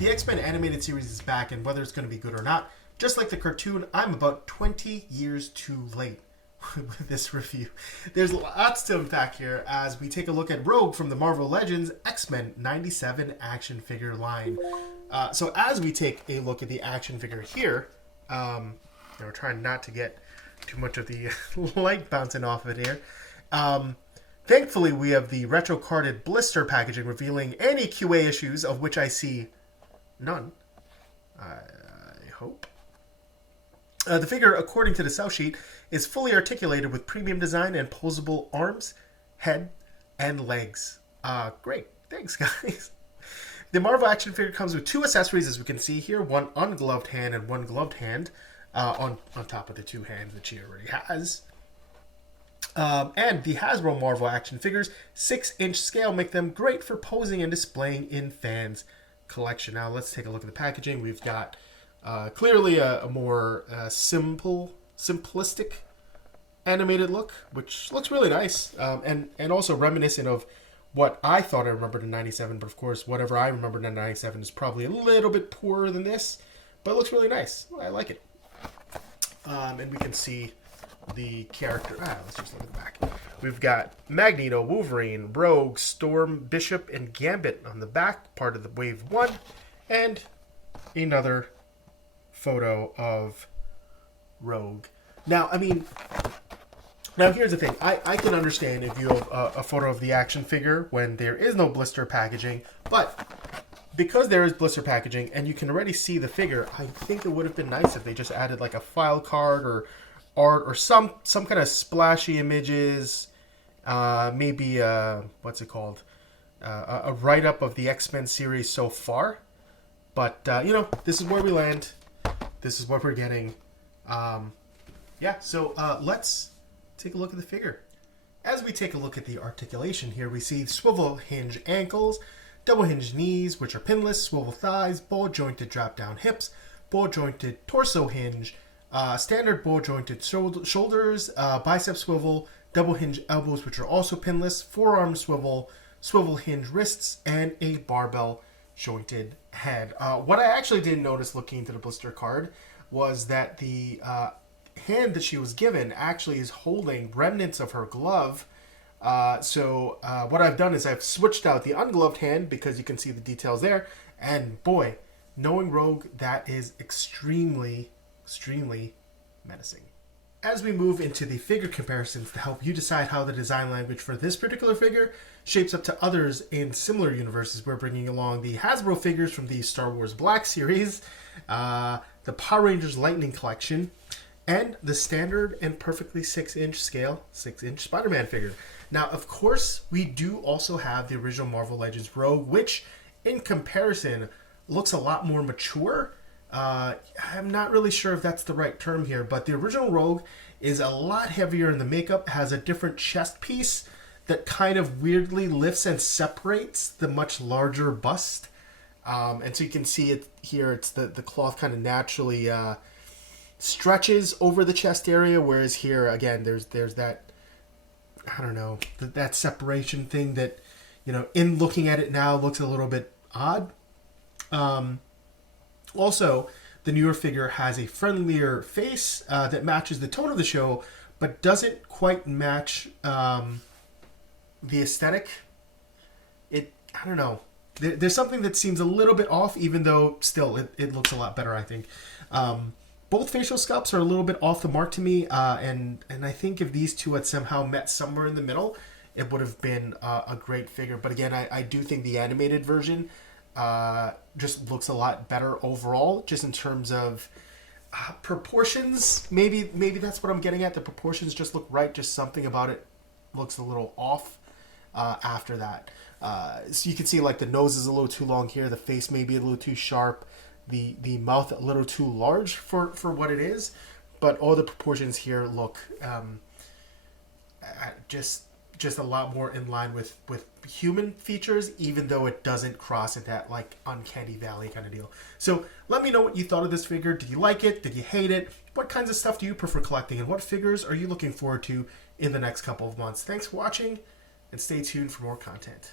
The X-Men animated series is back, and whether it's going to be good or not, just like the cartoon, I'm about 20 years too late with this review. There's lots to unpack here as we take a look at Rogue from the Marvel Legends X-Men 97 action figure line. So as we take a look at the action figure here, we're trying not to get too much of the light bouncing off of it here. Thankfully, we have the retro-carded blister packaging revealing any QA issues, of which I see none. I hope. The figure, according to the sell sheet, is fully articulated with premium design and posable arms, head, and legs. Great. Thanks, guys. The Marvel action figure comes with two accessories, as we can see here. One ungloved hand and one gloved hand on top of the two hands that she already has. And the Hasbro Marvel action figures, 6-inch scale, make them great for posing and displaying in fans' collection. Now, let's take a look at the packaging. We've got clearly a more simplistic animated look, which looks really nice, and also reminiscent of what I thought I remembered in 97, but of course, whatever I remembered in 97 is probably a little bit poorer than this, but it looks really nice. I like it. And we can see the character. Let's just look at the back. We've got Magneto, Wolverine, Rogue, Storm, Bishop, and Gambit on the back, part of the Wave 1, and another photo of Rogue. Now, here's the thing. I can understand if you have a photo of the action figure when there is no blister packaging, but because there is blister packaging and you can already see the figure, I think it would have been nice if they just added like a file card or art or some kind of splashy images, maybe what's it called, a write-up of the X-Men series so far. But this is where we land. This is what we're getting. So let's take a look at the figure. As we take a look at the articulation here, we see swivel hinge ankles, double hinge knees, which are pinless, swivel thighs, ball jointed drop down hips, ball jointed torso hinge, standard ball jointed shoulders, bicep swivel, double hinge elbows, which are also pinless, forearm swivel, swivel hinge wrists, and a barbell jointed head. What I actually didn't notice looking into the blister card was that the hand that she was given actually is holding remnants of her glove. So what I've done is I've switched out the ungloved hand because you can see the details there. And boy, knowing Rogue, that is extremely menacing. As we move into the figure comparisons to help you decide how the design language for this particular figure shapes up to others in similar universes, we're bringing along the Hasbro figures from the Star Wars Black series, the Power Rangers Lightning Collection, and the standard and perfectly 6-inch scale 6-inch Spider-Man figure. Now, of course, we do also have the original Marvel Legends Rogue, which in comparison looks a lot more mature. I'm not really sure if that's the right term here, but the original Rogue is a lot heavier in the makeup, has a different chest piece that kind of weirdly lifts and separates the much larger bust. And so you can see it here, it's the cloth kind of naturally stretches over the chest area, whereas here, again, there's that, I don't know, that separation thing that, in looking at it now looks a little bit odd. Also, the newer figure has a friendlier face that matches the tone of the show, but doesn't quite match the aesthetic. I don't know. There's something that seems a little bit off, even though still it looks a lot better, I think. Both facial sculpts are a little bit off the mark to me, and I think if these two had somehow met somewhere in the middle, it would have been a great figure. But again, I do think the animated version just looks a lot better overall, just in terms of proportions. Maybe that's what I'm getting at. The proportions just look right. Just something about it looks a little off after that. So you can see like the nose is a little too long here. The face may be a little too sharp. The mouth a little too large for what it is. But all the proportions here look just a lot more in line with human features, even though it doesn't cross at that like uncanny valley kind of deal. So let me know what you thought of this figure. Did you like it? Did you hate it? What kinds of stuff do you prefer collecting, and what figures are you looking forward to in the next couple of months? Thanks for watching, and stay tuned for more content.